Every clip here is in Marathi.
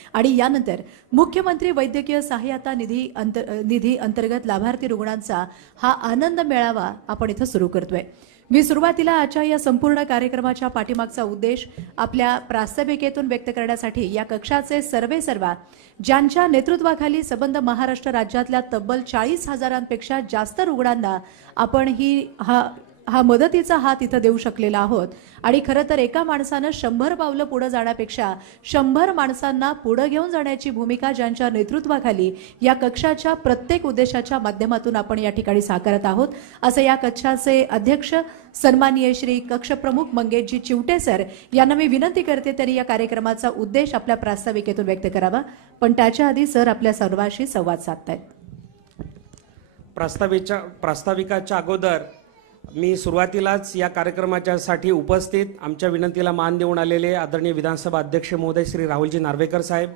आणि यानंतर मुख्यमंत्री वैद्यकीय सहाय्यता निधी अंतर्गत लाभार्थी रुग्णांचा हा आनंद मेळावा आपण इथं सुरू करतोय। मी सुरुवातीला आजच्या या संपूर्ण कार्यक्रमाच्या पाठीमागचा उद्देश आपल्या प्रास्ताविकेतून व्यक्त करण्यासाठी या कक्षाचे सर्वेसर्वा ज्यांच्या नेतृत्वाखाली संबंध महाराष्ट्र राज्यातल्या तब्बल 40,000पेक्षा जास्त रुग्णांना आपण हा मदतीचा हात इथं देऊ शकलेला आहोत। आणि खरं तर एका माणसानं 100 पावलं पुढे जाण्यापेक्षा 100 माणसांना पुढे घेऊन जाण्याची भूमिका ज्यांच्या नेतृत्वाखाली या कक्षाच्या प्रत्येक उद्देशाच्या माध्यमातून आपण या ठिकाणी साकारत आहोत, असं या कक्षाचे अध्यक्ष सन्माननीय श्री कक्ष प्रमुख मंगेशजी चिवटे सर यांना मी विनंती करते त्यांनी या कार्यक्रमाचा उद्देश आपल्या प्रास्ताविकेतून व्यक्त करावा। पण त्याच्या आधी सर आपल्या सर्वांशी संवाद साधतायत। प्रास्ताविकाच्या अगोदर मी सुरुवातीलाच या कार्यक्रमाच्यासाठी उपस्थित आमच्या विनंतीला मान देऊन आलेले आदरणीय विधानसभा अध्यक्ष महोदय श्री राहुलजी नार्वेकर साहेब,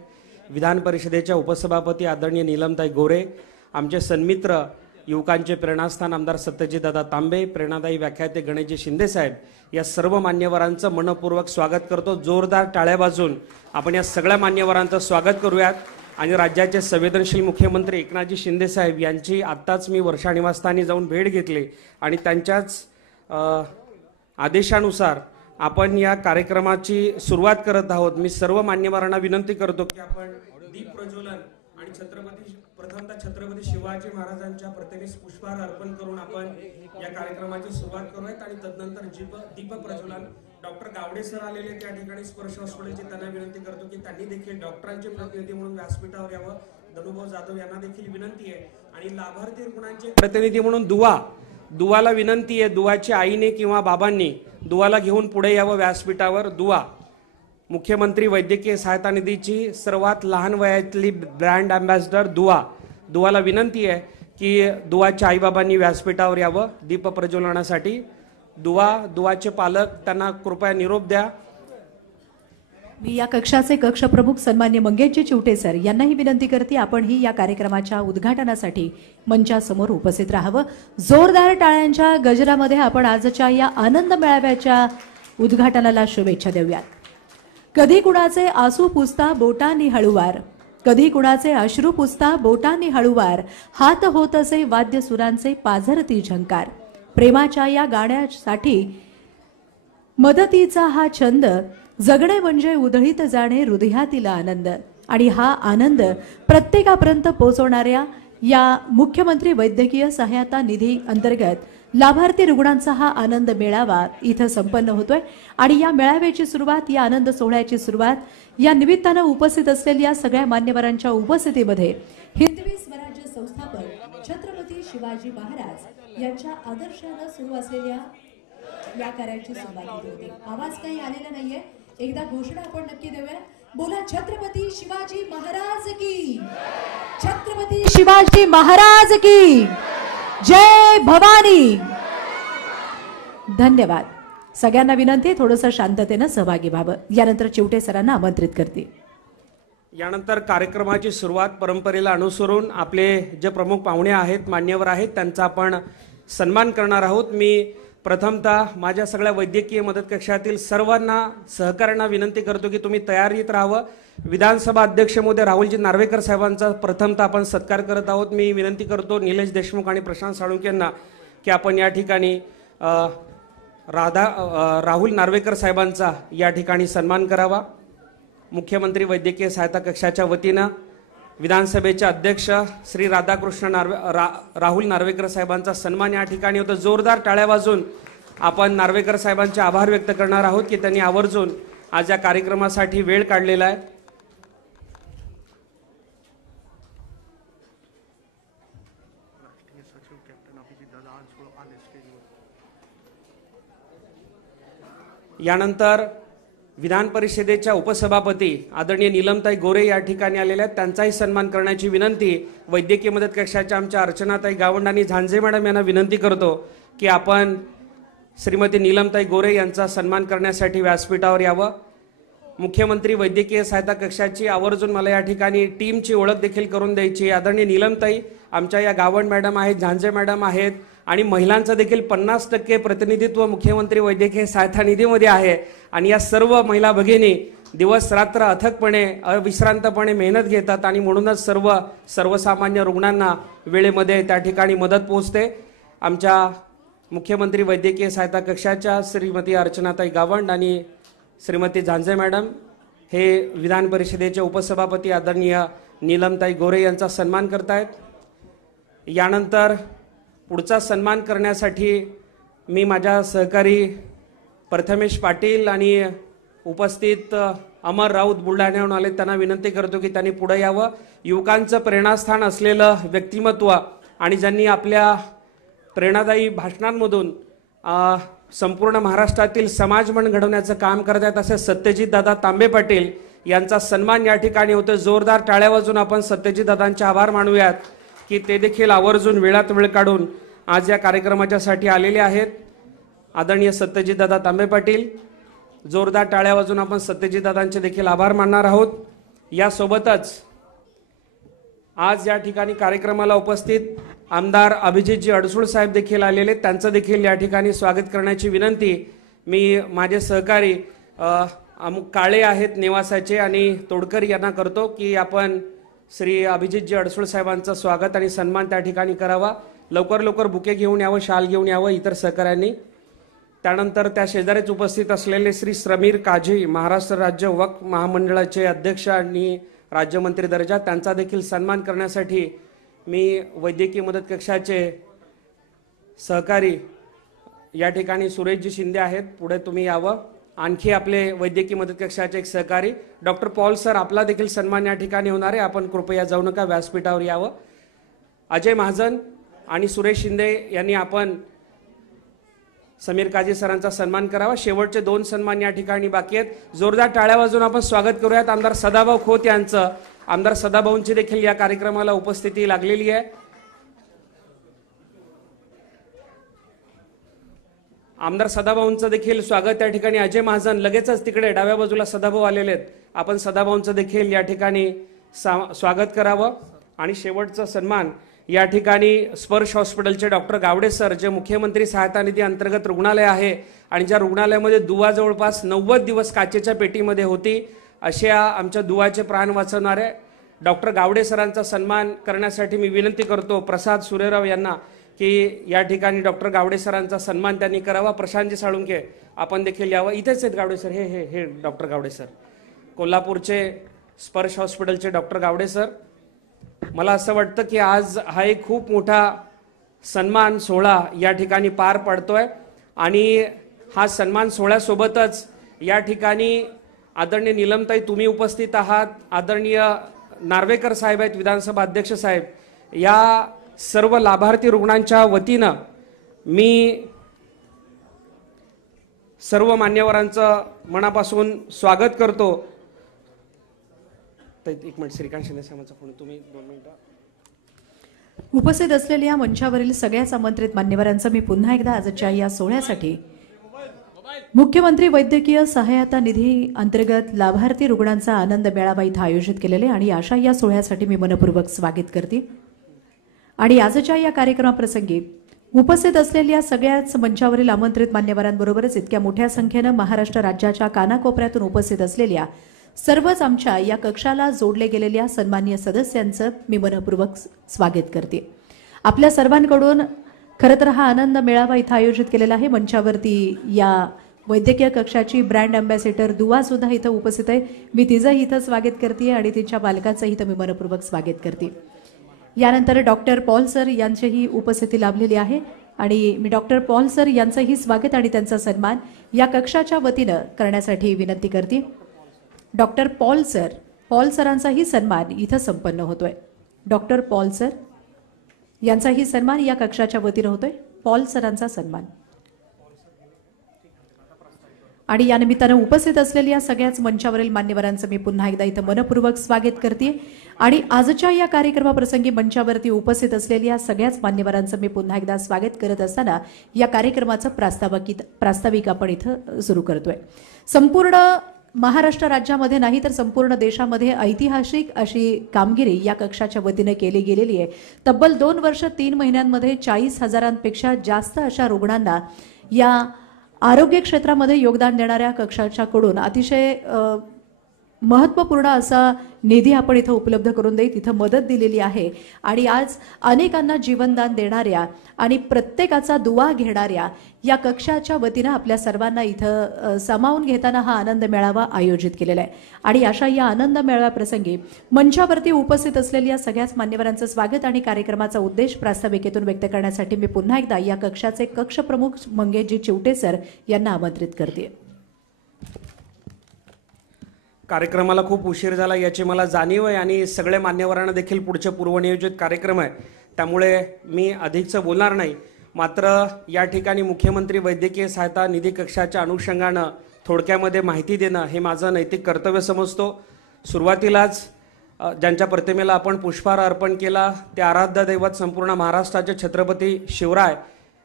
विधान परिषदेच्या उपसभापती आदरणीय नीलमताई गोरे, आमचे सन्मित्र युवकांचे प्रेरणास्थान आमदार सत्यजितदादा तांबे, प्रेरणादायी व्याख्याते गणेशजी शिंदे साहेब, या सर्व मान्यवरांचं मनपूर्वक स्वागत करतो। जोरदार टाळ्या वाजवून आपण या सगळ्या मान्यवरांचं स्वागत करूयात। आणि राज्याचे संवेदनशील मुख्यमंत्री एकनाथजी शिंदे साहेब यांची आत्ताच मी वर्षा निवासस्थानी जाऊन भेट घेतली आणि त्यांच्याच आदेशानुसार आपण या कार्यक्रमाची सुरुवात करत आहोत। मी सर्व मान्यवरांना विनंती करतो की आपण दीप प्रज्वलन आणि प्रथमतः छत्रपती शिवाजी महाराजांच्या प्रतिमेस पुष्पहार अर्पण करून आपण या कार्यक्रमाची सुरुवात करूयात। आणि तदनंतर दीप प्रज्वलन डॉक्टर गावडे सर आलेले त्या ठिकाणी स्पर्श हॉस्पिटलची त्यांना विनंती करतो की त्यांनी देखील डॉक्टरांचे प्रतिनिधी म्हणून व्यासपीठावर यावं। धनुभाऊ जाधव यांना देखील विनंती आहे। आणि लाभार्थी रुग्णांचे प्रतिनिधी म्हणून दुवाला विनंती आहे, दुवाच्या आईने किंवा बाबांनी दुवाला घेऊन पुढे यावं व्यासपीठावर। दुवा मुख्यमंत्री वैद्यकीय सहायता निधीची सर्वात लहान वयातली ब्रँड अँबॅसिडर दुवाला विनंती आहे की दुवाच्या आईबाबांनी व्यासपीठावर यावं दीप प्रज्वलनासाठी। दुवाचे पालक त्यांना कृपया निरोप द्या। मी या कक्षाचे कक्ष प्रमुख सन्माननीय मंगेशजी चिवटे सर यांनाही विनंती करते आपण ही या कार्यक्रमाच्या उद्घाटनासाठी मंचासमोर उपस्थित राहावं। जोरदार टाळ्यांच्या गजरामध्ये आपण आजच्या या आनंद मेळाव्याच्या उद्घाटनाला शुभेच्छा देऊयात। कधी कुणाचे आसू पुसता बोटांनी हळूवार, कधी कुणाचे अश्रू पुसता बोटांनी हळूवार, हात होत असे वाद्य सुरांचे पाझरती झंकार। प्रेमाच्या या गाण्यासाठी मदतीचा हा छंद, जगणे म्हणजे उधळीत जाणे हृदयातील आनंद। आणि हा आनंद प्रत्येकापर्यंत पोहोचवणाऱ्या या मुख्यमंत्री वैद्यकीय सहाय्यता निधी अंतर्गत लाभार्थी रुग्णांचा हा आनंद मेळावा इथं संपन्न होतोय। आणि या मेळाव्याची सुरुवात, या आनंद सोहळ्याची सुरुवात या निमित्तानं उपस्थित असलेल्या सगळ्या मान्यवरांच्या उपस्थितीमध्ये हिंदवी स्वराज्य संस्थापक छत्रपती शिवाजी महाराज यांच्या आदर्शानं सुरू असलेल्या या कार्याची सुरुवात होते। आवाज काही आलेला नाहीये, एकदा घोषणा आपण नक्की देऊया। बोला छत्रपती शिवाजी महाराज की, छत्रपती शिवाजी महाराज की जय भवानी। धन्यवाद। सगळ्यांना विनंती थोडंसं शांततेनं सहभागी व्हावं। यानंतर चिवटे सरांना आमंत्रित करते। यानंतर कार्यक्रमाची सुरुवात परंपरेला अनुसरून आपले जे प्रमुख पाहुणे आहेत, मान्यवर आहेत, त्यांचा आपण सन्मान करणार आहोत। मी प्रथमतः माझ्या सगळ्या वैद्यकीय मदत कक्षातील सर्वांना सहकाऱ्यांना विनंती करतो की तुम्ही तयारीत राहावं। विधानसभा अध्यक्ष महोदय राहुलजी नार्वेकर साहेबांचा प्रथमतः आपण सत्कार करत आहोत। मी विनंती करतो निलेश देशमुख आणि प्रशांत साळुंखे यांना की आपण या ठिकाणी राहुल नार्वेकर साहेबांचा या ठिकाणी सन्मान करावा। मुख्यमंत्री वैद्यकीय सहायता कक्षाच्या वतीनं विधानसभेचे अध्यक्ष श्री राहुल नार्वेकर साहेबांचा सन्मान या ठिकाणी होतो। जोरदार टाळ्या वाजवून आपण नार्वेकर साहेबांचे आभार व्यक्त करणार आहोत की त्यांनी आवर्जून आज या कार्यक्रमासाठी वेळ काढलेला आहे। यानंतर विधान परिषदेच्या उपसभापती आदरणीय नीलमताई गोरे या ठिकाणी आलेल्या आहेत, त्यांचाही सन्मान करण्याची विनंती वैद्यकीय मदत कक्षाच्या आमच्या अर्चनाताई गावंड आणि झांजे मॅडम यांना विनंती करतो की आपण श्रीमती नीलमताई गोरे यांचा सन्मान करण्यासाठी व्यासपीठावर यावं। मुख्यमंत्री वैद्यकीय सहायता कक्षाची आवर्जून मला या ठिकाणी टीमची ओळख देखील करून द्यायची। आदरणीय नीलमताई आमच्या या गावंड मॅडम आहेत, झांजे मॅडम आहेत आणि महिलांचं देखील 50% प्रतिनिधित्व मुख्यमंत्री वैद्यकीय सहायता निधीमध्ये आहे। आणि या सर्व महिला भगिनी दिवस रात्र अथकपणे अविश्रांतपणे मेहनत घेतात आणि म्हणूनच सर्वसामान्य रुग्णांना वेळेमध्ये त्या ठिकाणी मदत पोहोचते. आमच्या मुख्यमंत्री वैद्यकीय सहायता कक्षाच्या श्रीमती अर्चनाताई गावंड आणि श्रीमती झांजे मॅडम हे विधान परिषदेचे उपसभापती आदरणीय नीलमताई गोरे यांचा सन्मान करतायत. यानंतर पुढचा सन्मान करण्यासाठी मी माझ्या सहकारी प्रथमेश पाटील आणि उपस्थित अमर राऊत बुलढाण्याहून आले त्यांना विनंती करतो की त्यांनी पुढे यावं. युवकांचं प्रेरणास्थान असलेलं व्यक्तिमत्व आणि ज्यांनी आपल्या प्रेरणादायी भाषणांमधून संपूर्ण महाराष्ट्रातील समाजमन घडवण्याचं काम करत आहेत असे सत्यजित दादा तांबे पाटील यांचा सन्मान या ठिकाणी होतो. जोरदार टाळ्या वाजून आपण सत्यजित दादांचे आभार मानूयात की ते देखील आवर्जून वेळात वेळ काढून आज या कार्यक्रमाच्यासाठी आलेले आहेत. आदरणीय सत्यजित दादा तांबे पाटील, जोरदार टाळ्या वाजून आपण सत्यजित दादांचे देखील आभार मानणार आहोत. यासोबतच आज या ठिकाणी कार्यक्रमाला उपस्थित आमदार अभिजितजी अडसूळ साहेब देखील आलेले, त्यांचं देखील या ठिकाणी स्वागत करण्याची विनंती मी माझे सहकारी काळे आहेत निवासाचे आणि तोडकर यांना करतो की आपण श्री अभिजितजी अडसूळ साहेबांचं स्वागत आणि सन्मान त्या ठिकाणी करावा. लवकर बुके घेऊन यावं, शाल घेऊन यावं इतर सहकाऱ्यांनी. त्यानंतर त्या शेजारीच उपस्थित असलेले श्री समीर काझी, महाराष्ट्र राज्य वक्फ महामंडळाचे अध्यक्ष आणि राज्यमंत्री दर्जा, त्यांचा देखील सन्मान करण्यासाठी मी वैद्यकीय मदत कक्षाचे सहकारी या ठिकाणी सुरेशजी शिंदे आहेत, पुढे तुम्ही यावं. आणखी आपले वैद्यकीय मदत कक्षाचे एक सहकारी डॉक्टर पॉल सर, आपला देखील सन्मान या ठिकाणी होणार आहे, आपण कृपया जाऊ नका, व्यासपीठावर यावं. अजय महाजन आणि सुरेश शिंदे यांनी आपण समीर काझी सरांचा सन्मान करावा. शेवटचे 2 सन्मान या ठिकाणी बाकी आहेत. जोरदार टाळ्या वाजून आपण स्वागत करूयात आमदार सदाभाऊ खोत यांचं. आमदार सदाभाऊंची देखील या कार्यक्रमाला उपस्थिती लागलेली आहे. आमदार सदाभाऊंचं देखील स्वागत या ठिकाणी. अजय महाजन लगेचच तिकडे डाव्या बाजूला सदाभाऊ आलेले आहेत, आपण सदाभाऊंचं देखील या ठिकाणी स्वागत करावं. आणि शेवटचा सन्मान या ठिकाणी स्पर्श हॉस्पिटलचे डॉक्टर गावडे सर, जे मुख्यमंत्री सहायता निधी अंतर्गत रुग्णालय आहे आणि ज्या रुग्णालयामध्ये दुवा जवळपास 90 दिवस काचेच्या पेटीमध्ये होती, अशा आमच्या दुवाचे प्राण वाचवणारे डॉक्टर गावडे सरांचा सन्मान करण्यासाठी मी विनंती करतो प्रसाद सुरेराव यांना की या ठिकाणी डॉक्टर गावडे सरांचा सन्मान त्यांनी करावा. प्रशांतजी साळुंके, आपण देखील यावं. इथेच आहेत गावडे सर, हे डॉक्टर गावडे सर, कोल्हापूरचे स्पर्श हॉस्पिटलचे डॉक्टर गावडे सर. मला असं वाटतं की आज हा एक खूप मोठा सन्मान सोहळा या ठिकाणी पार पडतोय आणि हा सन्मान सोहळ्यासोबतच या ठिकाणी आदरणीय नीलमताई तुम्ही उपस्थित आहात, आदरणीय नार्वेकर साहेब आहेत विधानसभा अध्यक्ष साहेब, या सर्व लाभार्थी रुग्णांच्या वतीनं मी सर्व मान्यवरांचं मनापासून स्वागत करतो. एक मिनिट, श्रीकांत शिंदे साहेबांचा फोन, तुम्ही 2 मिनिटं. उपस्थित असलेल्या मंचावरील सगळ्याच आमंत्रित मान्यवरांचं मी पुन्हा एकदा आजच्या या सोहळ्यासाठी मुख्यमंत्री वैद्यकीय सहायता निधी अंतर्गत लाभार्थी रुग्णांचा आनंद मेळावा इथं आयोजित केलेले आणि अशा या सोहळ्यासाठी मी मनपूर्वक स्वागत करते. आणि आजच्या या कार्यक्रमाप्रसंगी उपस्थित असलेल्या सगळ्याच मंचावरील आमंत्रित मान्यवरांबरोबरच इतक्या मोठ्या संख्येनं महाराष्ट्र राज्याच्या कानाकोपऱ्यातून उपस्थित असलेल्या सर्वच आमच्या या कक्षाला जोडले गेलेल्या सन्माननीय सदस्यांचं मी मनपूर्वक स्वागत करते. आपल्या सर्वांकडून खरं तर हा आनंद मेळावा इथं आयोजित केलेला आहे. मंचावरती या वैद्यकीय कक्षाची ब्रँड अँबॅसेडर दुवा सुद्धा इथं उपस्थित आहे. मी तिचंही इथं स्वागत करते आणि तिच्या बालकाचं इथं मी मनपूर्वक स्वागत करते. यानंतर डॉक्टर पॉल सर यांचीही उपस्थिती लाभलेली आहे आणि मी डॉक्टर पॉल सर यांचंही स्वागत आणि त्यांचा सन्मान या कक्षाच्या वतीनं करण्यासाठी विनंती करते. डॉक्टर पॉल सरांचाही सन्मान इथं संपन्न होतोय. डॉक्टर पॉल सर यांचाही सन्मान या कक्षाच्या वतीनं होतोय. पॉल सरांचा सन्मान. आणि या निमित्तानं उपस्थित असलेल्या सगळ्याच मंचावरील मान्यवरांचं मी पुन्हा एकदा इथं मनपूर्वक स्वागत करते. आणि आजच्या या कार्यक्रमाप्रसंगी मंचावरती उपस्थित असलेल्या सगळ्याच मान्यवरांचं मी पुन्हा एकदा स्वागत करत असताना या कार्यक्रमाचं प्रास्ताविक आपण इथं सुरू करतोय. संपूर्ण महाराष्ट्र राज्यामध्ये नाही तर संपूर्ण देशामध्ये ऐतिहासिक अशी कामगिरी या कक्षाच्या वतीने केली गेलेली आहे. तब्बल 2 वर्ष 3 महिन्यांमध्ये 40,000पेक्षा जास्त अशा रुग्णांना या आरोग्य क्षेत्रामध्ये योगदान देणाऱ्या कक्षाच्याकडून अतिशय महत्त्वपूर्ण असा निधी आपण इथं उपलब्ध करून देत इथं मदत दिलेली आहे आणि आज अनेकांना जीवनदान देणाऱ्या आणि प्रत्येकाचा दुवा घेणाऱ्या या कक्षाच्या वतीनं आपल्या सर्वांना इथं सामावून घेताना हा आनंद मेळावा आयोजित केलेला आहे आणि अशा या आनंद मेळाव्याप्रसंगी मंचावरती उपस्थित असलेल्या सगळ्याच मान्यवरांचं स्वागत आणि कार्यक्रमाचा उद्देश प्रास्ताविकेतून व्यक्त करण्यासाठी मी पुन्हा एकदा या कक्षाचे कक्ष प्रमुख मंगेशजी चिवटे सर यांना आमंत्रित करते। कार्यक्रमाला खूप उशीर झाला याची मला जाणीव आहे आणि सगळे मान्यवरांना देखील पुढचे पूर्वनियोजित कार्यक्रम आहे, त्यामुळे मी अधिकचं बोलणार नाही। मात्र या ठिकाणी मुख्यमंत्री वैद्यकीय सहायता निधी कक्षाच्या अनुषंगानं थोडक्यामध्ये माहिती देणं हे माझं नैतिक कर्तव्य समजतो। सुरुवातीलाच ज्यांच्या प्रतिमेला आपण पुष्पहार अर्पण केला ते आराध्य दैवत संपूर्ण महाराष्ट्राचे छत्रपती शिवराय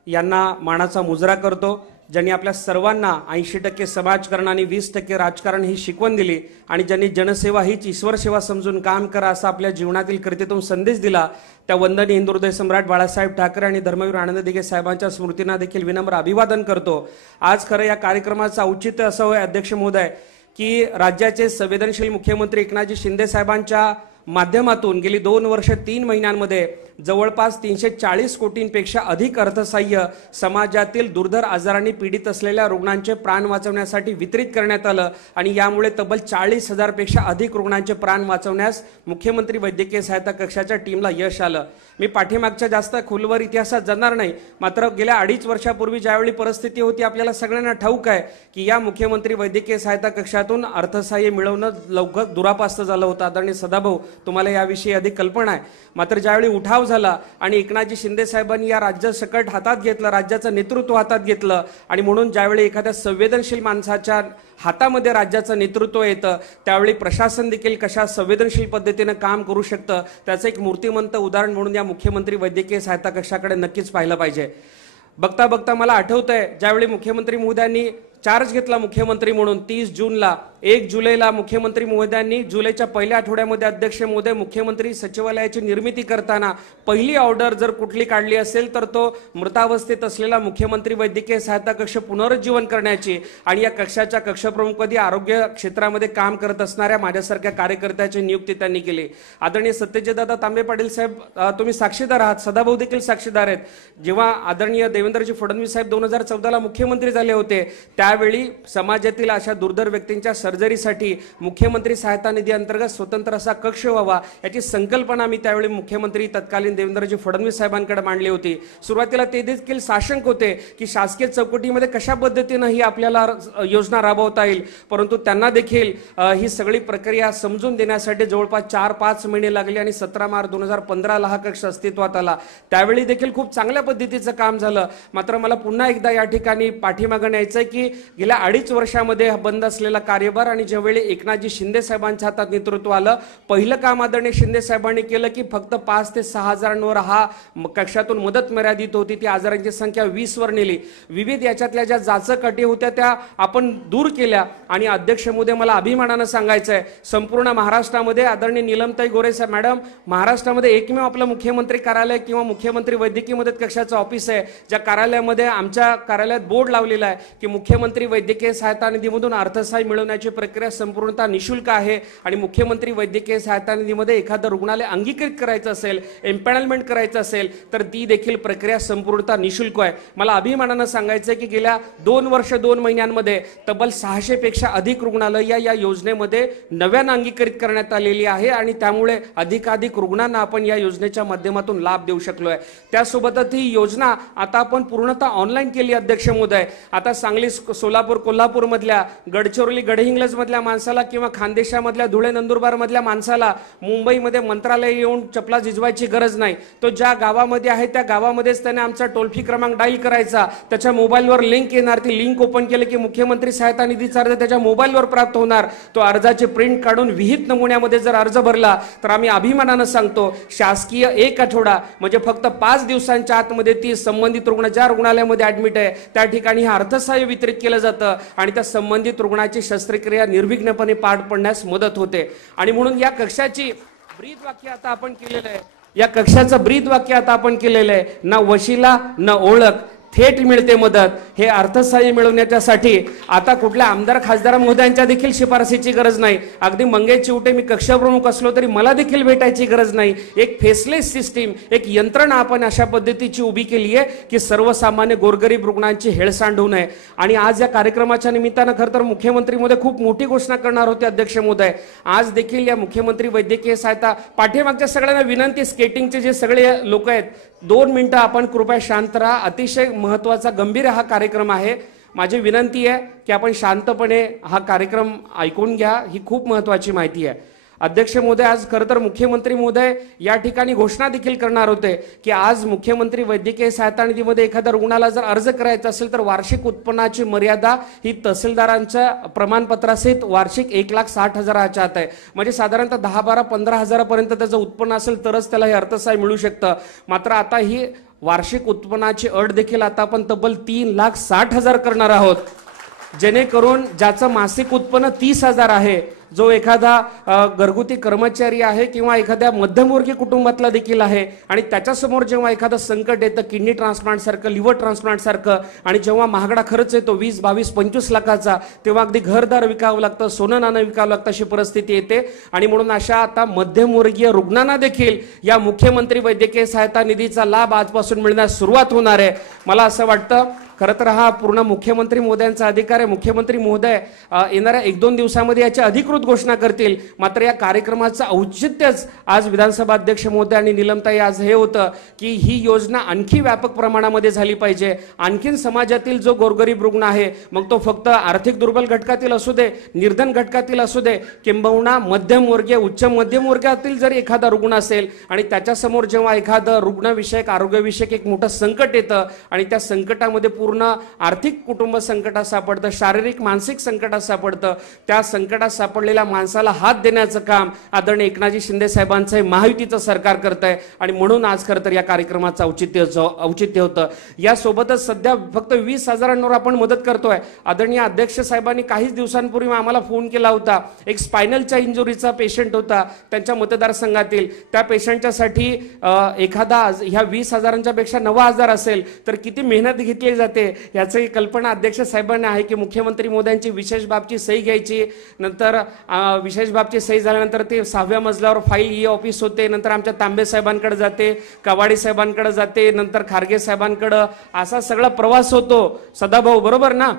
यांना मानाचा मुजरा करतो, ज्यांनी आपल्या सर्वांना 80% समाजकारण आणि 20% राजकारण ही शिकवण दिली आणि ज्यांनी जनसेवा हीच ईश्वर सेवा समजून काम करा असा आपल्या जीवनातील कृतीतून संदेश दिला, त्या वंदनीय हिंदू हृदय सम्राट बाळासाहेब ठाकरे आणि धर्मवीर आनंद दिघे साहेबांच्या स्मृतींना देखील विनम्र अभिवादन करतो। आज खरं या कार्यक्रमाचं औचित्य असं होय अध्यक्ष महोदय की राज्याचे संवेदनशील मुख्यमंत्री एकनाथजी शिंदे साहेबांच्या माध्यमातून गेली 2 वर्ष 3 महिन्यांमध्ये जवळपास 340 कोटींपेक्षा अधिक अर्थसहाय्य समाजातील दुर्धर आजारांनी पीडित असलेल्या रुग्णांचे प्राण वाचवण्यासाठी वितरित करण्यात आलं आणि यामुळे तब्बल 40,000 पेक्षा अधिक रुग्णांचे प्राण वाचवण्यास मुख्यमंत्री वैद्यकीय सहायता कक्षाच्या टीमला यश आलं। मी पाठीमागच्या जास्त खोलवर इतिहासात जाणार नाही, मात्र गेल्या 2.5 वर्षापूर्वी ज्यावेळी परिस्थिती होती आपल्याला सगळ्यांना ठाऊक आहे की या मुख्यमंत्री वैद्यकीय सहायता कक्षातून अर्थसहाय्य मिळवणं लवकर दुरापास्त झालं होतं। आदरणीय सदाभाऊ तुम्हाला याविषयी अधिक कल्पना आहे, मात्र ज्यावेळी उठाव झाला आणि एकनाथजी शिंदे साहेबांनी या राज्य सकट हातात घेतलं, राज्याचं नेतृत्व हातात घेतलं आणि म्हणून ज्यावेळी एखाद्या संवेदनशील माणसाच्या हातामध्ये राज्याचं नेतृत्व येतं त्यावेळी प्रशासन देखील कशा संवेदनशील पद्धतीने काम करू शकतं त्याचं एक मूर्तिमंत उदाहरण म्हणून या मुख्यमंत्री वैद्यकीय सहायता कक्षाकडे नक्कीच पाहिलं पाहिजे। बघता बघता मला आठवतंय ज्यावेळी मुख्यमंत्री महोदयांनी चार्ज घेतला मुख्यमंत्री म्हणून 30 जूनला, 1 जुलैला मुख्यमंत्री महोदयांनी जुलैच्या पहिल्या आठवड्यामध्ये अध्यक्ष महोदय मुख्यमंत्री सचिवालयाची निर्मिती करताना पहिली ऑर्डर जर कुठली काढली असेल तर तो मृतावस्थेत असलेला मुख्यमंत्री वैद्यकीय सहायता कक्ष पुनरुज्जीवन करण्याची आणि या कक्षाच्या कक्षप्रमुखपदी आरोग्य क्षेत्रामध्ये काम करत असणाऱ्या माझ्यासारख्या कार्यकर्त्याची नियुक्ती त्यांनी केली। आदरणीय सत्यजितदादा तांबे पाटील साहेब तुम्ही साक्षीदार आहात, सदाभाऊ देखील साक्षीदार आहेत। जेव्हा आदरणीय देवेंद्रजी फडणवीस साहेब 2014ला मुख्यमंत्री झाले होते त्यावेळी समाजातील अशा दुर्धर व्यक्तींच्या सर्जरीसाठी मुख्यमंत्री सहायता निधी अंतर्गत स्वतंत्र असा कक्ष व्हावा याची संकल्पना मी त्यावेळी मुख्यमंत्री तत्कालीन देवेंद्रजी फडणवीस साहेबांकडे मांडली होती। सुरुवातीला ते देखील साशंक होते की शासकीय चौकटीमध्ये कशा पद्धतीने ही आपल्याला योजना राबवता येईल, परंतु त्यांना देखील ही सगळी प्रक्रिया समजून देण्यासाठी जवळपास 4-5 महिने लागले आणि 17 मार्च 2015ला हा कक्ष अस्तित्वात आला। त्यावेळी देखील खूप चांगल्या पद्धतीचं काम झालं। मात्र मला पुन्हा एकदा या ठिकाणी पाठीमागे न्यायचंय की गेल्या 2.5 वर्षामध्ये बंद असलेला कार्यभार आणि ज्यावेळी एकनाथजी शिंदे साहेबांच्या हातात नेतृत्व आलं पहिलं काम आदरणीय शिंदे साहेबांनी केलं की फक्त 5 ते 6 हजारांवर हा कक्षातून मदत मर्यादित होती, ती आजारांची संख्या 20 वर नेली। विविध याच्यातल्या ज्या जाचक अटी होत्या त्या आपण दूर केल्या आणि अध्यक्ष महोदय मला अभिमानानं सांगायचं आहे संपूर्ण महाराष्ट्रामध्ये आदरणीय नीलमताई गोरे साहेब मॅडम महाराष्ट्रामध्ये एकमेव आपलं मुख्यमंत्री कार्यालय किंवा मुख्यमंत्री वैद्यकीय मदत कक्षाचं ऑफिस आहे ज्या कार्यालयामध्ये आमच्या कार्यालयात बोर्ड लावलेला आहे की मुख्यमंत्री वैद्यकीय सहायता निधीमधून अर्थसहाय्य मिळवण्याची प्रक्रिया संपूर्णतः निशुल्क आहे आणि मुख्यमंत्री वैद्यकीय सहायता निधीमध्ये एखादं रुग्णालय अंगीकृत करायचं असेल, एम्पॅनलमेंट करायचं असेल तर ती देखील प्रक्रिया संपूर्णतः निशुल्क आहे। मला अभिमानानं सांगायचं आहे की गेल्या 2 वर्ष 2 महिन्यांमध्ये तब्बल 600 पेक्षा अधिक रुग्णालय या योजनेमध्ये नव्यानं अंगीकृत करण्यात आलेली आहे आणि त्यामुळे अधिकाधिक रुग्णांना आपण या योजनेच्या माध्यमातून लाभ देऊ शकलोय। त्यासोबतच ही योजना आता आपण पूर्णतः ऑनलाईन केली अध्यक्ष महोदय। आता सांगली, सोलापूर, कोल्हापूर मधल्या, गडचिरोली, गडहिंग्लज मधल्या माणसाला किंवा खानदेशामधल्या धुळे, नंदुरबार मधल्या माणसाला मुंबईमध्ये मंत्रालय येऊन चपला झिजवायची गरज नाही। तो ज्या गावामध्ये आहे त्या गावामध्येच त्याने आमचा टोल फ्री क्रमांक डायल करायचा, त्याच्या मोबाईलवर लिंक येणार, ती लिंक ओपन केली की मुख्यमंत्री सहायता निधीचा अर्ज त्याच्या मोबाईलवर प्राप्त होणार। तो अर्जाची प्रिंट काढून विहित नमुन्यामध्ये जर अर्ज भरला तर आम्ही अभिमानानं सांगतो शासकीय 1 आठवडा म्हणजे फक्त 5 दिवसांच्या आतमध्ये ती संबंधित रुग्ण ज्या रुग्णालयामध्ये ऍडमिट आहे त्या ठिकाणी हा अर्थसहाय्य वितरित केलं जातं आणि त्या संबंधित रुग्णाची शस्त्रक्रिया निर्विघ्नपणे पार पडण्यास मदत होते। आणि म्हणून या कक्षाची ब्रीद वाक्य आता आपण केलेलं आहे, या कक्षाचं ब्रीद वाक्य आता आपण केलेलं आहे, ना वशिला ना ओळख, थेट मिळते मदत, हे अर्थसहाय्य मिळवण्यासाठी आता कुठल्या आमदार खासदार महोदयांच्या देखील शिफारसीची गरज नाही. अगदी मंगेश चिवटे मी कक्षप्रमुख असलो तरी मला देखील भेटायची गरज नाही. एक फेसलेस सिस्टीम, एक यंत्रणा आपण अशा पद्धतीची उभी केली आहे की सर्वसामान्य गोरगरीब रुग्णांची हेळसांड होऊ नये. आणि आज या कार्यक्रमाच्या निमित्तानं खरं तर मुख्यमंत्री महोदय खूप मोठी घोषणा करणार होते. अध्यक्ष महोदय, आज देखील या मुख्यमंत्री वैद्यकीय सहायता पाठीमागच्या सगळ्यांना विनंती, स्केटिंगचे जे सगळे लोक आहेत, 2 मिनिटं आपण कृपया शांत राहा. अतिशय महत्वाचा गंभीर हा कार्यक्रम आहे. माझी विनंती आहे की आपण शांतपणे हा कार्यक्रम ऐकून घ्या. ही खूप महत्वाची माहिती आहे. अध्यक्ष महोदय, आज खरं तर मुख्यमंत्री महोदय या ठिकाणी घोषणा देखील करणार होते की आज मुख्यमंत्री वैद्यकीय सहायता निधीमध्ये एखाद्या रुग्णाला जर अर्ज करायचा असेल तर वार्षिक उत्पन्नाची मर्यादा ही तहसीलदारांच्या प्रमाणपत्रासहित वार्षिक 1,60,000च्या आत आहे. म्हणजे साधारणतः 10, 12, 15,000पर्यंत त्याचं उत्पन्न असेल तरच त्याला हे अर्थसहाय्य मिळू शकतं. मात्र आता ही वार्षिक उत्पन्नाची अट देखील आता आपण तब्बल 3,60,000 करणार आहोत, जेणेकरून ज्याचं मासिक उत्पन्न 30,000 आहे, जो एखादा घरगुती कर्मचारी आहे किंवा एखाद्या मध्यमवर्गीय कुटुंबातला देखील आहे आणि त्याच्यासमोर जेव्हा एखादं संकट येतं, किडनी ट्रान्सप्लांट सारखं, लिव्हर ट्रान्सप्लांट सारखं, आणि जेव्हा महागडा खर्च येतो 20, 22, 25 लाखाचा, तेव्हा अगदी घरदार विकावं लागतं, सोनं नाणं विकावं लागतं, अशी परिस्थिती येते. आणि म्हणून अशा आता मध्यमवर्गीय रुग्णांना देखील या मुख्यमंत्री वैद्यकीय सहायता निधीचा लाभ आजपासून मिळण्यास सुरुवात होणार आहे. मला असं वाटतं खरं तर हा पूर्ण मुख्यमंत्री महोदयांचा अधिकार आहे. मुख्यमंत्री महोदय येणाऱ्या 1-2 दिवसामध्ये याची अधिकृत घोषणा करतील. मात्र या कार्यक्रमाचं औचित्यच आज विधानसभा अध्यक्ष महोदय आणि नीलमताई आज हे होतं की ही योजना आणखी व्यापक प्रमाणामध्ये झाली पाहिजे. आणखीन समाजातील जो गोरगरीब रुग्ण आहे, मग तो फक्त आर्थिक दुर्बल घटकातील असू दे, निर्धन घटकातील असू दे, किंबहुना मध्यमवर्गीय, उच्च मध्यमवर्गातील जर एखादा रुग्ण असेल आणि त्याच्यासमोर जेव्हा एखादं रुग्णविषयक, आरोग्यविषयक एक मोठं संकट येतं आणि त्या संकटामध्ये पूर्ण आर्थिक कुटुंब संकटात सापडतं, शारीरिक मानसिक संकटात सापडतं, त्या संकटात सापडलेल्या माणसाला हात देण्याचं काम आदरणीय एकनाथजी शिंदे साहेबांचं महायुतीचं सरकार करत आहे. आणि म्हणून आज खरं तर या कार्यक्रमाचं औचित्य होतं. यासोबतच सध्या फक्त 20,000वर आपण मदत करतोय. आदरणीय अध्यक्ष साहेबांनी काहीच दिवसांपूर्वी आम्हाला फोन केला होता. एक स्पायनलच्या इंजुरीचा पेशंट होता त्यांच्या मतदारसंघातील. त्या पेशंटच्यासाठी एखादा ह्या 20,000च्या पेक्षा 9,000 असेल तर किती मेहनत घेतली जाते याची कल्पना अध्यक्ष साहेबांना आहे की मुख्यमंत्री मोदयांची विशेष बाबची सही घ्यायची, नंतर विशेष बाबची सही झाल्यानंतर ते 6व्या मजल्यावर फाईल ई ऑफिस होते, नंतर आमच्या तांबे साहेबांकडे जाते, कवाडी साहेबांकडे जाते, नंतर खारगे साहेबांकडे, असा सगळा प्रवास होतो. सदाभाऊ बरोबर ना?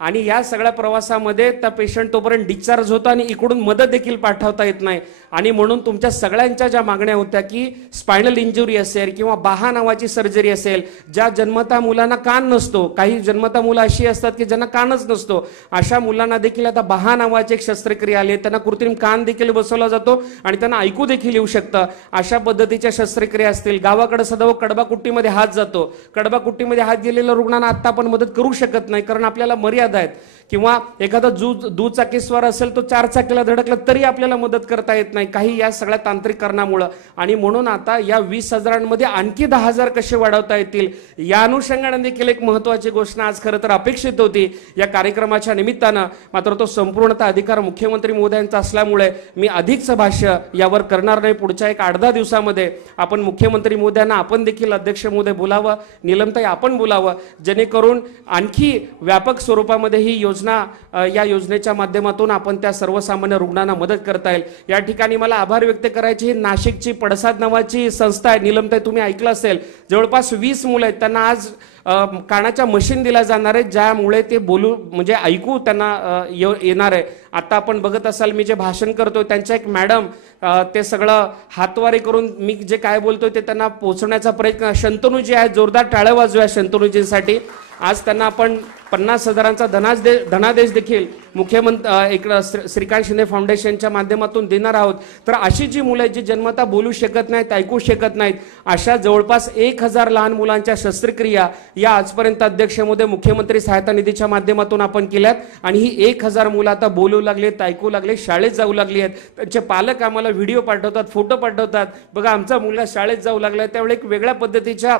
आणि या सगळ्या प्रवासामध्ये त्या पेशंट तोपर्यंत डिस्चार्ज होतो आणि इकडून मदत देखील पाठवता येत नाही. आणि म्हणून तुमच्या सगळ्यांच्या ज्या मागण्या होत्या की स्पायनल इंजुरी असेल किंवा बाहा नावाची सर्जरी असेल, ज्या जन्मता मुलांना कान नसतो, काही जन्मता मुलं अशी असतात की ज्यांना कानच नसतो, अशा मुलांना देखील आता बाहा नावाची एक शस्त्रक्रिया आली, त्यांना कृत्रिम कान देखील बसवला जातो आणि त्यांना ऐकू देखील येऊ शकतं. अशा पद्धतीच्या शस्त्रक्रिया असतील. गावाकडे सदैव कडबाकुट्टीमध्ये हात जातो. कडबाकुट्टीमध्ये हात गेलेल्या रुग्णांना आता आपण मदत करू शकत नाही, कारण आपल्याला मर्यादा आहेत. किंवा एखादा दुचाकीस्वार असेल, तो 4 चाकीला धडकला तरी आपल्याला मदत करता येत नाही, काही या सगळ्या तांत्रिकरणामुळे. आणि म्हणून आता या 20,000मध्ये आणखी 10,000 कसे वाढवता येतील या अनुषंगाने देखील एक महत्वाची घोषणा आज खरं तर अपेक्षित होती या कार्यक्रमाच्या निमित्तानं. मात्र तो संपूर्णतः अधिकार मुख्यमंत्री महोदयांचा असल्यामुळे मी अधिकचं भाष्य यावर करणार नाही. पुढच्या एक 8-10 दिवसामध्ये आपण मुख्यमंत्री महोदयांना, आपण देखील अध्यक्ष महोदय बोलावं, नीलमताई आपण बोलावं, जेणेकरून आणखी व्यापक स्वरूपामध्ये ही या योजनेच्या माध्यमातून आपण त्या सर्वसामान्य रुग्णांना मदत करता येईल. या ठिकाणी मला आभार व्यक्त करायचे. ही नाशिकची पडसाद नावाची संस्था आहे. नीलमताई तुम्ही ऐकलं असेल, जवळपास 20 मुलं आहेत, त्यांना आज कानाच्या मशीन दिल्या जाणार आहे, ज्यामुळे ते बोलू म्हणजे ऐकू त्यांना येणार आहे. आता आपण बघत असाल मी जे भाषण करतोय, त्यांच्या एक मॅडम ते सगळं हातवारे करून मी जे काय बोलतोय ते त्यांना पोहोचवण्याचा प्रयत्न. शंतनूजी आहे, जोरदार टाळ्या वाजूया शंतनूजींसाठी. आज त्यांना आपण 50,000चा धनादेश देखील मुख्यमंत्री श्रीकांत शिंदे फाउंडेशनच्या माध्यमातून देणार आहोत. तर अशी जी मुलं आहेत जी जन्मता बोलू शकत नाहीत, ऐकू शकत नाहीत, अशा जवळपास 1,000 लहान मुलांच्या शस्त्रक्रिया या आजपर्यंत अध्यक्ष महोदय मुख्यमंत्री सहायता निधीच्या माध्यमातून आपण केल्यात. आणि ही 1,000 मुलं आता बोलू लागलेत, ऐकू लागले, शाळेत जाऊ लागली आहेत. त्यांचे पालक आम्हाला व्हिडिओ पाठवतात, फोटो पाठवतात, बघा आमचा मुलगा शाळेत जाऊ लागला. त्यावेळी एक वेगळ्या पद्धतीच्या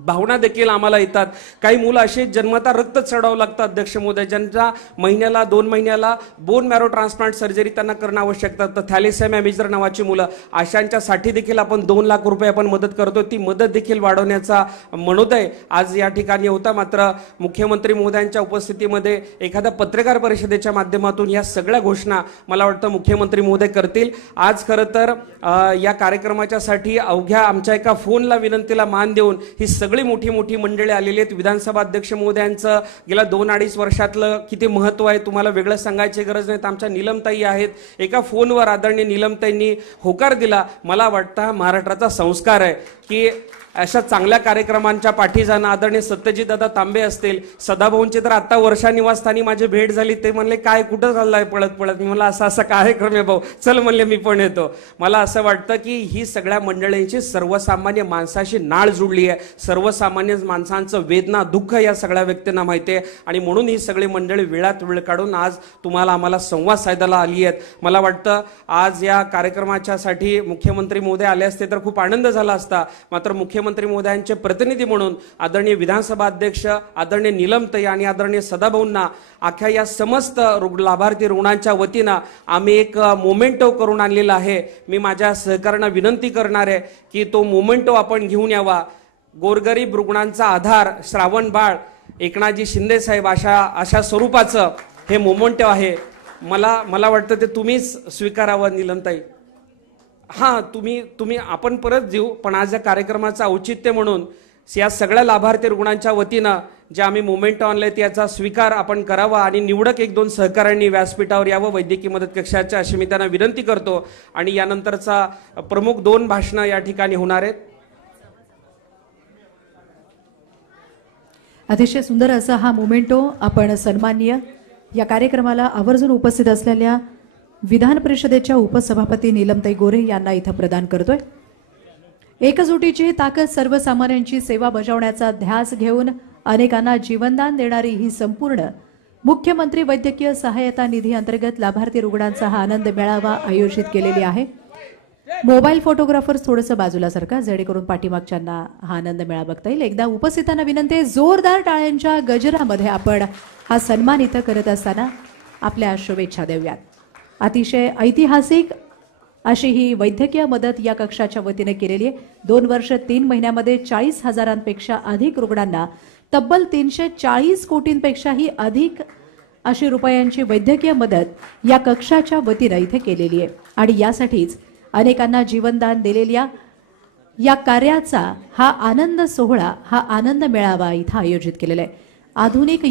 भावना देखील आम्हाला येतात. काही मुलं असे जन्मता रक्त चढावं लागतं अध्यक्ष महोदय, ज्यांच्या महिन्याला 2 महिन्याला बोन मॅरो ट्रान्सप्लांट सर्जरी त्यांना करणं आवश्यक आहे. तर थॅलेसेमिया मेजर नावाची मुलं, अशांच्यासाठी देखील आपण 2 लाख रुपये आपण मदत करतो. ती मदत देखील वाढवण्याचा मनोदय आज या ठिकाणी होता. मात्र मुख्यमंत्री महोदयांच्या उपस्थितीमध्ये एखाद्या पत्रकार परिषदेच्या माध्यमातून या सगळ्या घोषणा मला वाटतं मुख्यमंत्री महोदय करतील. आज खरं तर या कार्यक्रमाच्यासाठी अवघ्या आमच्या एका फोनला विनंतीला मान देऊन ही सगळी मोठी मोठी मंडळी आलेली आहेत. विधानसभा अध्यक्ष महोदयांचं गेल्या 2-2.5 वर्षातलं किती महत्व आहे तुम्हाला वेगळं सांगायची गरज नाही. आमच्या नीलमताई आहेत, एका फोनवर आदरणीय नीलमताईंनी होकार दिला. मला वाटतं हा महाराष्ट्राचा संस्कार आहे की अशा चांगल्या कार्यक्रमांच्या पाठी जाणं. आदरणीय सत्यजित दादा तांबे असतील, सदाभाऊंची तर आता वर्षा निवासस्थानी माझी भेट झाली. ते म्हणले काय कुठं चाललाय पळत पळत. मी मला असा कार्यक्रम आहे भाऊ, चल म्हणले मी पण येतो. मला असं वाटतं की ही सगळ्या मंडळींची सर्वसामान्य माणसाशी नाळ जुळली आहे. सर्वसामान्य माणसांचं वेदना दुःख या सगळ्या व्यक्तींना माहिती आहे आणि म्हणून ही सगळी मंडळी वेळात वेळ काढून आज तुम्हाला आम्हाला संवाद साधायला आली आहेत. मला वाटतं आज या कार्यक्रमाच्यासाठी मुख्यमंत्री महोदय आले असते तर खूप आनंद झाला असता. मात्र मुख्यमंत्री महोदयांचे प्रतिनिधी म्हणून आदरणीय विधानसभा अध्यक्ष आदरणीय नीलमताई आणि आदरणीय सदाभाऊंना अख्ख्या या समस्त लाभार्थी रुग्णांच्या वतीनं आम्ही एक मोमेंटो करून आणलेला आहे. मी माझ्या सहकाऱ्यांना विनंती करणार आहे की तो मोमेंटो आपण घेऊन यावा. गोरगरीब रुग्णांचा आधार श्रावण बाळ एकनाथजी शिंदे साहेब अशा स्वरूपाचं हे मोमेंटो आहे. मला वाटतं ते तुम्हीच स्वीकारावं नीलमताई. हां, तुम्ही आपण परत देऊ, पण आज या कार्यक्रमाचं औचित्य म्हणून या सगळ्या लाभार्थी रुग्णांच्या वतीनं जे आम्ही मुवमेंट आणले त्याचा स्वीकार आपण करावा आणि निवडक 1-2 सहकाऱ्यांनी व्यासपीठावर यावं वैद्यकीय मदत कक्षाच्या, अशी मी त्यांना विनंती करतो. आणि यानंतरचा प्रमुख 2 भाषणं या ठिकाणी होणार आहेत. अतिशय सुंदर असा हा मोमेंटो आपण सन्माननीय या कार्यक्रमाला आवर्जून उपस्थित असलेल्या विधान परिषदेच्या उपसभापती नीलमताई गोरे यांना इथं प्रदान करतोय. एकजुटीची ताकद, सर्वसामान्यांची सेवा बजावण्याचा ध्यास घेऊन अनेकांना जीवनदान देणारी ही संपूर्ण मुख्यमंत्री वैद्यकीय सहायता निधी अंतर्गत लाभार्थी रुग्णांचा हा आनंद मेळावा आयोजित केलेली आहे. मोबाईल फोटोग्राफर्स थोडंसं बाजूला सरका, जेणेकरून पाठीमागच्यांना हा आनंद मेळावा बघता येईल. एकदा उपस्थितांना विनंती, जोरदार टाळ्यांच्या गजरामध्ये आपण हा सन्मान इथं करत असताना आपल्या शुभेच्छा देऊयात. अतिशय ऐतिहासिक अशी ही वैद्यकीय मदत या कक्षाच्या वतीने केलेली आहे. 2 वर्ष 3 महिन्यामध्ये 40,000पेक्षा अधिक रुग्णांना तब्बल 340 कोटींपेक्षाही अधिक अशी रुपयांची वैद्यकीय मदत या कक्षाच्या वतीने इथे केलेली आहे. आणि यासाठीच अनेकांना जीवनदान दिलेल्या या कार्याचा हा आनंद सोहळा, हा आनंद मेळावा इथं आयोजित केलेला आहे. आधुनिक